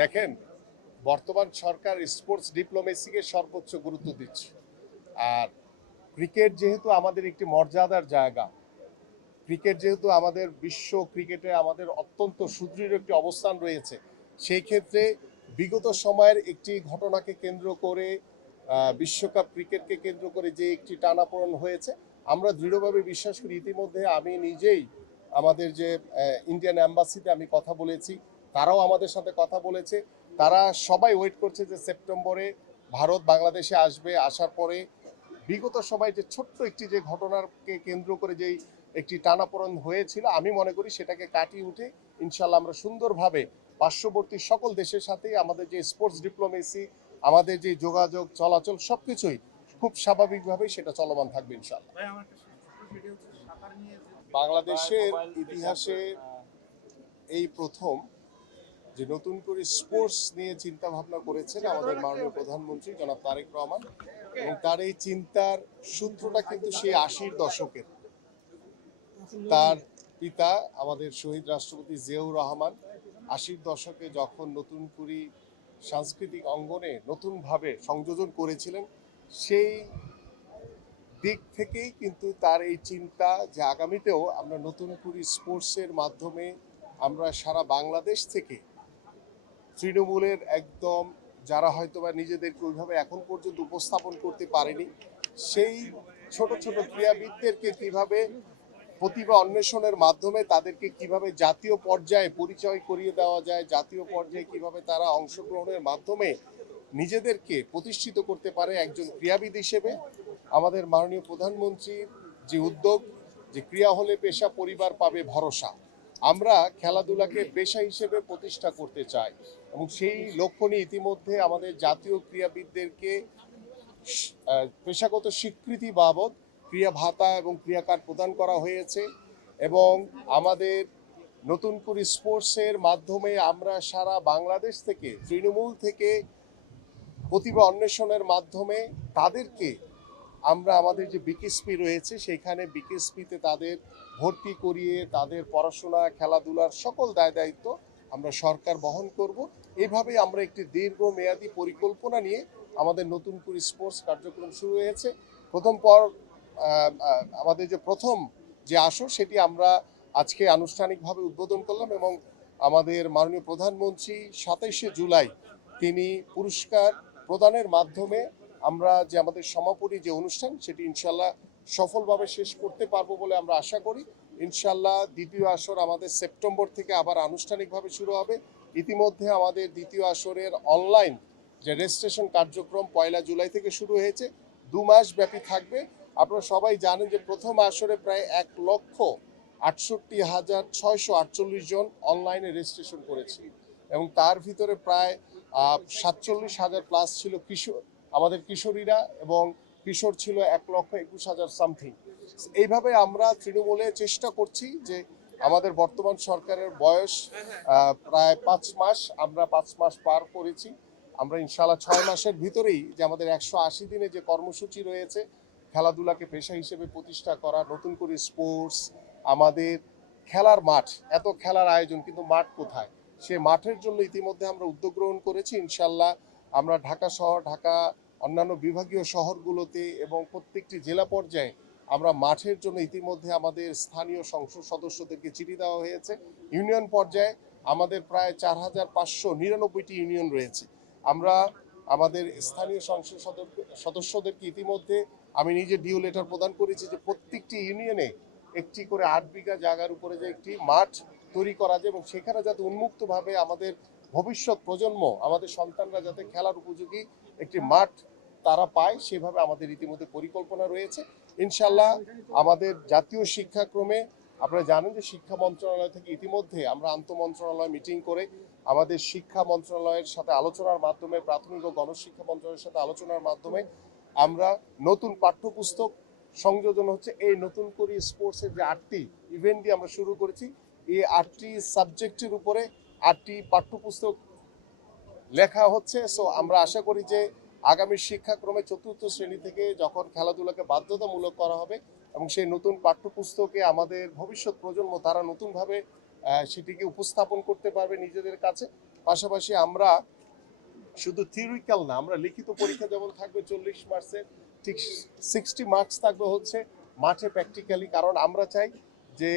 দেখেন, বর্তমান সরকার স্পোর্টস ডিপ্লোমেসিকে সর্বোচ্চ গুরুত্ব দিচ্ছে। আর ক্রিকেট যেহেতু আমাদের একটি মর্যাদার জায়গা, ক্রিকেট যেহেতু আমাদের বিশ্ব ক্রিকেটে আমাদের অত্যন্ত সুদৃঢ় একটি অবস্থান রয়েছে, সেই ক্ষেত্রে বিগত সময়ের একটি ঘটনাকে কেন্দ্র করে বিশ্বকাপ ক্রিকেটকে কেন্দ্র করে যে একটি টানাপোড়েন হয়েছে, আমরা দৃঢ়ভাবে বিশ্বাস করি। ইতিমধ্যে আমি নিজেই আমাদের যে ইন্ডিয়ান অ্যাম্বাসিতে আমি কথা বলেছি, তারাও আমাদের সাথে কথা বলেছে। তারা সবাই ওয়েট করছে যে সেপ্টেম্বরে ভারত বাংলাদেশে আসবে, আসার পরে বিগত সময় যে ছোট্ট একটি যে ঘটনাকে কেন্দ্র করে যেই একটি টানাপোড়েন হয়েছিল, আমি মনে করি সেটাকে কাটিয়ে উঠে ইনশাল্লাহ আমরা সুন্দরভাবে পার্শ্ববর্তী সকল দেশের সাথেই আমাদের যে স্পোর্টস ডিপ্লোমেসি, আমাদের যে যোগাযোগ চলাচল সবকিছুই খুব স্বাভাবিকভাবেই সেটা চলমান থাকবে ইনশাল্লাহ। বাংলাদেশের ইতিহাসে এই প্রথম যে নতুন করে স্পোর্টস নিয়ে চিন্তা ভাবনা করেছেন আমাদের মাননীয় প্রধানমন্ত্রী জনাব তারেক রহমান, এবং তার এই চিন্তার সূত্রটা কিন্তু সেই 80-র দশকের। তার পিতা আমাদের শহীদ রাষ্ট্রপতি জিয়াউর রহমান 80-র দশকে যখন নতুন করে সাংস্কৃতিক অঙ্গনে নতুনভাবে সংযোজন করেছিলেন, সেই দিক থেকেই কিন্তু তার এই চিন্তা যে আগামীতেও আমরা নতুন করে স্পোর্টসের মাধ্যমে আমরা সারা বাংলাদেশ থেকে তৃণমূলের একদম যারা হয়তোবা নিজেদেরকে ওইভাবে এখন পর্যন্ত উপস্থাপন করতে পারেনি, সেই ছোট ছোট ক্রীড়াবিদদেরকে কিভাবে প্রতিভা অন্বেষণের মাধ্যমে তাদেরকে কিভাবে জাতীয় পর্যায়ে পরিচয় করিয়ে দেওয়া যায়, জাতীয় পর্যায়ে কিভাবে তারা অংশগ্রহণের মাধ্যমে নিজেদেরকে প্রতিষ্ঠিত করতে পারে একজন ক্রীড়াবিদ হিসেবে। আমাদের মাননীয় প্রধানমন্ত্রীর যে উদ্যোগ, যে ক্রীড়া হলে পেশা পরিবার পাবে ভরসা, আমরা খেলাধুলাকে পেশা হিসেবে প্রতিষ্ঠা করতে চাই, এবং সেই লক্ষ্য নিয়ে ইতিমধ্যে আমাদের জাতীয় ক্রীড়াবিদদেরকে পেশাগত স্বীকৃতি বাবদ ক্রিয়া ভাতা এবং ক্রিয়া কার্ড প্রদান করা হয়েছে। এবং আমাদের নতুন করে স্পোর্টসের মাধ্যমে আমরা সারা বাংলাদেশ থেকে তৃণমূল থেকে প্রতিভা অন্বেষণের মাধ্যমে তাদেরকে আমরা আমাদের যে বিকেএসপি রয়েছে সেখানে বিকেএসপিতে তাদের ভর্তি করিয়ে তাদের পড়াশোনা খেলাধুলার সকল দায় দায়িত্ব আমরা সরকার বহন করব। এভাবেই আমরা একটি দীর্ঘমেয়াদী পরিকল্পনা নিয়ে আমাদের নতুন করে স্পোর্টস কার্যক্রম শুরু হয়েছে। আমাদের যে প্রথম যে আসর সেটি আমরা আজকে আনুষ্ঠানিকভাবে উদ্বোধন করলাম, এবং আমাদের মাননীয় প্রধানমন্ত্রী 27শে জুলাই তিনি পুরস্কার প্রদানের মাধ্যমে আমরা যে আমাদের সমাপনী যে অনুষ্ঠান সেটি ইনশাল্লাহ সফলভাবে শেষ করতে পারবো বলে আমরা আশা করি। ইনশাল্লাহ দ্বিতীয় আসর আমাদের সেপ্টেম্বর থেকে আবার আনুষ্ঠানিকভাবে শুরু হবে। ইতিমধ্যে আমাদের দ্বিতীয় আসরের অনলাইন যে রেজিস্ট্রেশন কার্যক্রম 1 জুলাই থেকে শুরু হয়েছে, 2 মাস ব্যাপী থাকবে। আপনারা সবাই জানেন যে প্রথম আসরে প্রায় 1,68,648 জন অনলাইনে রেজিস্ট্রেশন করেছে, এবং তার ভিতরে প্রায় 47,000 প্লাস ছিল কিশোর, আমাদের কিশোরীরা, এবং কিশোর ছিল 1,21,000 সামথিং। এইভাবে আমরা তৃণমূলে চেষ্টা করছি যে আমাদের বর্তমান সরকারের বয়স প্রায় 5 মাস, আমরা 5 মাস পার করেছি। আমরা ইনশাল্লাহ 6 মাসের ভিতরেই যে আমাদের 180 দিনে যে কর্মসূচি রয়েছে খেলাধুলাকে পেশা হিসেবে প্রতিষ্ঠা করা, নতুন করে স্পোর্টস, আমাদের খেলার মাঠ, এত খেলার আয়োজন কিন্তু মাঠ কোথায়, সে মাঠের জন্য ইতিমধ্যে আমরা উদ্যোগ গ্রহণ করেছি। ইনশাল্লাহ আমরা ঢাকা শহর, ঢাকা অন্যান্য বিভাগীয় শহরগুলোতে এবং প্রত্যেকটি জেলা পর্যায়ে আমরা মাঠের জন্য ইতিমধ্যে আমাদের স্থানীয় সংসদ সদস্যদেরকে চিঠি দেওয়া হয়েছে। ইউনিয়ন পর্যায়ে আমাদের প্রায় 4,599টি ইউনিয়ন রয়েছে। আমরা আমাদের স্থানীয় সংসদ সদস্যদেরকে ইতিমধ্যে আমি নিজে ডিও লেটার প্রদান করেছি যে প্রত্যেকটি ইউনিয়নে একটি করে 8 বিঘা জায়গার উপরে যে একটি মাঠ তৈরি করা যায়, এবং সেখানে যাতে উন্মুক্তভাবে আমাদের ভবিষ্যৎ প্রজন্ম, আমাদের সন্তানরা যাতে খেলার উপযোগী একটি মাঠ তারা পায়, সেভাবে আমাদের ইতিমধ্যে পরিকল্পনা রয়েছে। ইনশাল্লাহ আমাদের জাতীয় শিক্ষাক্রমে আপনারা জানেন যে শিক্ষা মন্ত্রণালয় থেকে ইতিমধ্যে আমরা আন্তঃমন্ত্রণালয় মিটিং করে আমাদের শিক্ষা মন্ত্রণালয়ের সাথে আলোচনার মাধ্যমে, প্রাথমিক ও গণশিক্ষা মন্ত্রণালয়ের সাথে আলোচনার মাধ্যমে আমরা নতুন পাঠ্যপুস্তক সংযোজন হচ্ছে। এই নতুন করে স্পোর্টসের যে 8টি ইভেন্ট দিয়ে আমরা শুরু করেছি, এই 8টি সাবজেক্টের উপরে 8টি পাঠ্যপুস্তক লেখা হচ্ছে। সো আমরা আশা করি যে আগামী শিক্ষাক্রমে 4র্থ শ্রেণী থেকে যখন খেলাধুলাকে বাধ্যতামূলক করা হবে, এবং সেই নতুন পাঠ্যপুস্তকে আমাদের ভবিষ্যৎ প্রজন্ম তারা নতুনভাবে সেটিকে উপস্থাপন করতে পারবে নিজেদের কাছে, পাশাপাশি আমরা শুধু থিওরিক্যাল না, আমরা লিখিত পরীক্ষা যেমন থাকবে 40 মার্কসের, ঠিক 60 মার্কস থাকবে হচ্ছে মাঠে প্র্যাকটিক্যালি। কারণ আমরা চাই যে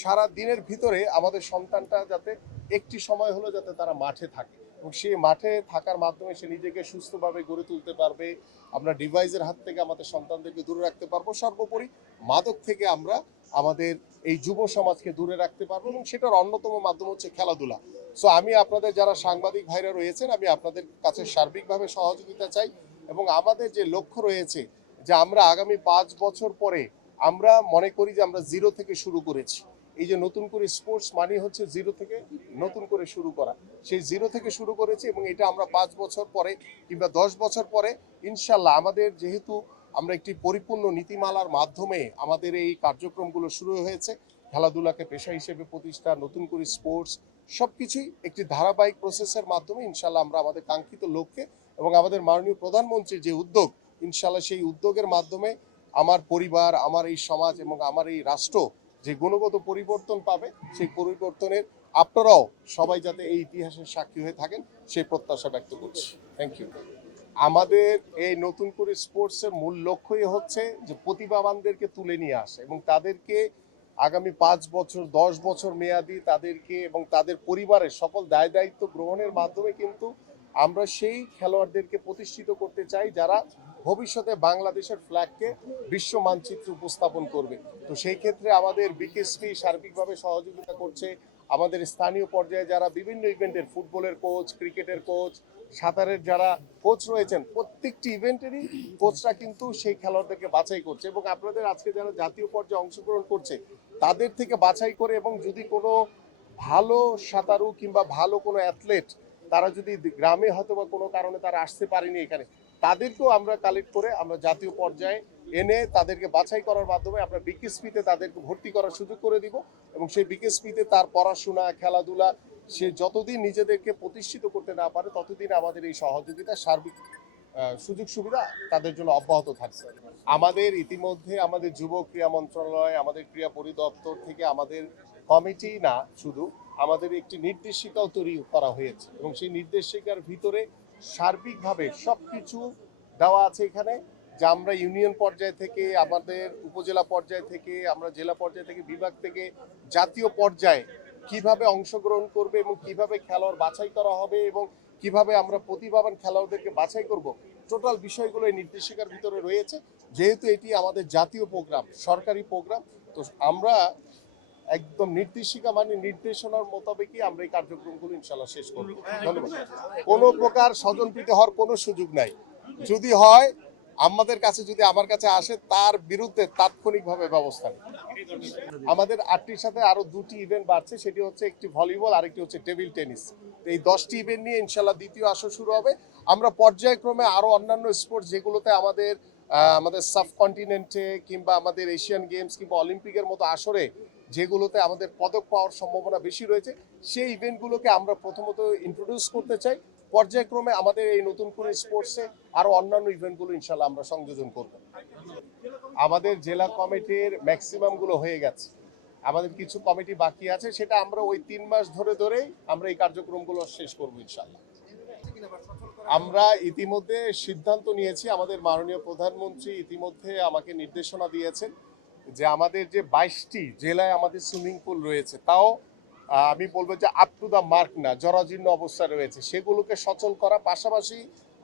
সারা দিনের ভিতরে আমাদের সন্তানটা যাতে একটি সময় হলো যাতে তারা মাঠে থাকে, এবং সেই মাঠে থাকার মাধ্যমে সে নিজেকে সুস্থভাবে গড়ে তুলতে পারবে। আমরা ডিভাইসের হাত থেকে আমাদের সন্তানদেরকে দূরে রাখতে পারবো, সর্বোপরি মাদক থেকে আমরা আমাদের এই যুব সমাজকে দূরে রাখতে পারবো, এবং সেটার অন্যতম মাধ্যম হচ্ছে খেলাধুলা। সো আমি আপনাদের যারা সাংবাদিক ভাইরা রয়েছেন, আমি আপনাদের কাছে সার্বিকভাবে সহযোগিতা চাই, এবং আমাদের যে লক্ষ্য রয়েছে যে আমরা আগামী 5 বছর পরে আমরা মনে করি যে আমরা জিরো থেকে শুরু করেছি। এই যে নতুন করে স্পোর্টস মানে হচ্ছে জিরো থেকে নতুন করে শুরু করা, সেই জিরো থেকে শুরু করেছি, এবং এটা আমরা 5 বছর পরে কিংবা 10 বছর পরে ইনশাল্লাহ আমাদের যেহেতু আমরা একটি পরিপূর্ণ নীতিমালার মাধ্যমে আমাদের এই কার্যক্রমগুলো শুরু হয়েছে, খেলাধুলাকে পেশা হিসেবে প্রতিষ্ঠা, নতুন করে স্পোর্টস, সবকিছুই একটি ধারাবাহিক প্রসেসের মাধ্যমে ইনশাল্লাহ আমরা আমাদের কাঙ্ক্ষিত লক্ষ্যে, এবং আমাদের মাননীয় প্রধানমন্ত্রীর যে উদ্যোগ, ইনশাল্লাহ সেই উদ্যোগের মাধ্যমে আমার পরিবার, আমার এই সমাজ এবং আমার এই রাষ্ট্র যে গুণগত পরিবর্তন পাবে, সেই পরিবর্তনের আপনারাও সবাই যাতে এই ইতিহাসের সাক্ষী হয়ে থাকেন সেই প্রত্যাশা ব্যক্ত করছি। Thank you. আমাদের এই নতুন করে স্পোর্টসের মূল লক্ষ্যই হচ্ছে যে প্রতিভাবানদেরকে তুলে নিয়ে আসে, এবং তাদেরকে আগামী 5 বছর 10 বছর মেয়াদি তাদেরকে এবং তাদের পরিবারের সকল দায় দায়িত্ব গ্রহণের মাধ্যমে কিন্তু আমরা সেই খেলোয়াড়দেরকে প্রতিষ্ঠিত করতে চাই যারা ভবিষ্যতে বাংলাদেশের ফ্ল্যাগকে বিশ্ব মানচিত্রে উপস্থাপন করবে। তো সেই ক্ষেত্রে আমাদের বিকেএসপি সার্বিকভাবে সহযোগিতা করছে। আমাদের স্থানীয় পর্যায়ে যারা বিভিন্ন ইভেন্টের, ফুটবলের কোচ, ক্রিকেটের কোচ, সাঁতারের যারা কোচ রয়েছেন, প্রত্যেকটি ইভেন্টেরই কোচরা কিন্তু সেই খেলোয়াড়দেরকে বাছাই করছে, এবং আপনাদের আজকে যারা জাতীয় পর্যায়ে অংশগ্রহণ করছে তাদের থেকে বাছাই করে, এবং যদি কোনো ভালো সাঁতারু কিংবা ভালো কোনো অ্যাথলেট তারা যদি গ্রামে হয়তো বা কোনো কারণে তারা আসতে পারেনি এখানে, তাদেরকেও আমরা কালেক্ট করে আমরা জাতীয় পর্যায়ে এনে তাদেরকে বাছাই করার মাধ্যমে আমরা বিকেএসপিতে তাদেরকে ভর্তি করার সুযোগ করে দিব, এবং সেই বিকেএসপিতে তার পড়াশোনা, খেলাধুলা, সে যতদিন নিজেদেরকে প্রতিষ্ঠিত করতে না পারে ততদিন আমাদের এই সহযোগিতা সার্বিক সুযোগ সুবিধা তাদের জন্য অব্যাহত থাকছে। আমাদের ইতিমধ্যে আমাদের যুব ক্রীড়া মন্ত্রণালয়, আমাদের ক্রীড়া পরিদপ্তর থেকে আমাদের কমিটি না শুধু, আমাদের একটি নির্দেশিকাও তৈরি করা হয়েছে, এবং সেই নির্দেশিকার ভিতরে সার্বিকভাবে সবকিছু দেওয়া আছে এখানে, যে আমরা ইউনিয়ন পর্যায় থেকে, আমাদের উপজেলা পর্যায় থেকে, আমরা জেলা পর্যায় থেকে, বিভাগ থেকে জাতীয় পর্যায়ে কিভাবে অংশগ্রহণ করবে এবং কিভাবে খেলোয়াড় বাছাই করা হবে এবং কিভাবে আমরা প্রতিভাবান খেলোয়াড়দেরকে বাছাই করব, টোটাল বিষয়গুলো এই নির্দেশিকার ভিতরে রয়েছে। যেহেতু এটি আমাদের জাতীয় প্রোগ্রাম, সরকারি প্রোগ্রাম, তো আমরা একদম নির্দেশিকা মানে নির্দেশনার মোতাবেকই আমরা এই কার্যক্রমগুলো ইনশাল্লাহ শেষ করব। ধন্যবাদ। কোনো প্রকার স্বজনপ্রীতি হওয়ার কোনো সুযোগ নাই। যদি হয় আমাদের কাছে, যদি আমার কাছে আসে, তার বিরুদ্ধে তাৎক্ষণিকভাবে ব্যবস্থা নেই। আমাদের 8টির সাথে আরো 2টি ইভেন্ট বাড়ছে, সেটি হচ্ছে একটি ভলিবল আর একটি হচ্ছে টেবিল টেনিস। এই 10টি ইভেন্ট নিয়ে ইনশাল্লাহ দ্বিতীয় আসর শুরু হবে। আমরা পর্যায়ক্রমে আরো অন্যান্য স্পোর্টস যেগুলোতে আমাদের আমাদের সাবকন্টিনেন্টে কিংবা আমাদের এশিয়ান গেমস কিংবা অলিম্পিকের মতো আসরে যেগুলোতে আমাদের পদক পাওয়ার সম্ভাবনা বেশি রয়েছে, সেই ইভেন্টগুলোকে আমরা প্রথমত ইন্ট্রোডিউস করতে চাই। পর্যায়ক্রমে আমাদের এই নতুন করে স্পোর্টসে আরো অন্যান্য ইভেন্টগুলো ইনশাল্লাহ আমরা সংযোজন করব। আমাদের জেলা কমিটির ম্যাক্সিমামগুলো হয়ে গেছে, আমাদের কিছু কমিটি বাকি আছে, সেটা আমরা ওই 3 মাস ধরেই আমরা এই কার্যক্রমগুলো শেষ করবো ইনশাল্লাহ। আমরা ইতিমধ্যে সিদ্ধান্ত নিয়েছি, আমাদের মাননীয় প্রধানমন্ত্রী ইতিমধ্যে আমাকে নির্দেশনা দিয়েছেন যে আমাদের যে 22টি জেলায় আমাদের সুইমিং পুল রয়েছে, তাও আমি বলবো যে আপ টু দ্য মার্ক না, জরাজীর্ণ অবস্থায় রয়েছে, সেগুলোকে সচল করা। পাশাপাশি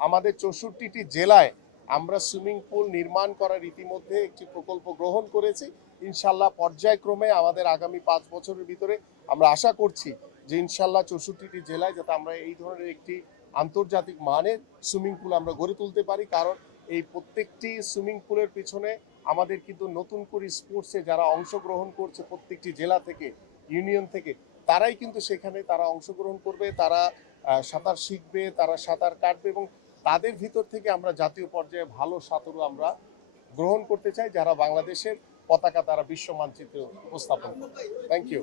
আমাদের 64টি জেলায় আমরা সুইমিং পুল নির্মাণ করার ইতিমধ্যে একটি প্রকল্প গ্রহণ করেছি। ইনশাল্লাহ পর্যায়ক্রমে আমাদের আগামী 5 বছরের ভিতরে আমরা আশা করছি যে ইনশাল্লাহ 64টি জেলায় যাতে আমরা এই ধরনের একটি আন্তর্জাতিক মানের সুইমিং পুল আমরা গড়ে তুলতে পারি। কারণ এই প্রত্যেকটি সুইমিং পুলের পিছনে আমাদের কিন্তু নতুন করে স্পোর্টসে যারা অংশগ্রহণ করছে প্রত্যেকটি জেলা থেকে, ইউনিয়ন থেকে, তারাই কিন্তু সেখানে তারা অংশগ্রহণ করবে, তারা সাঁতার শিখবে, তারা সাঁতার কাটবে, এবং তাদের ভিতর থেকে আমরা জাতীয় পর্যায়ে ভালো সাঁতারু আমরা গ্রহণ করতে চাই, যারা বাংলাদেশের পতাকা তারা বিশ্ব মানচিত্রে উপস্থাপন করবে। Thank you.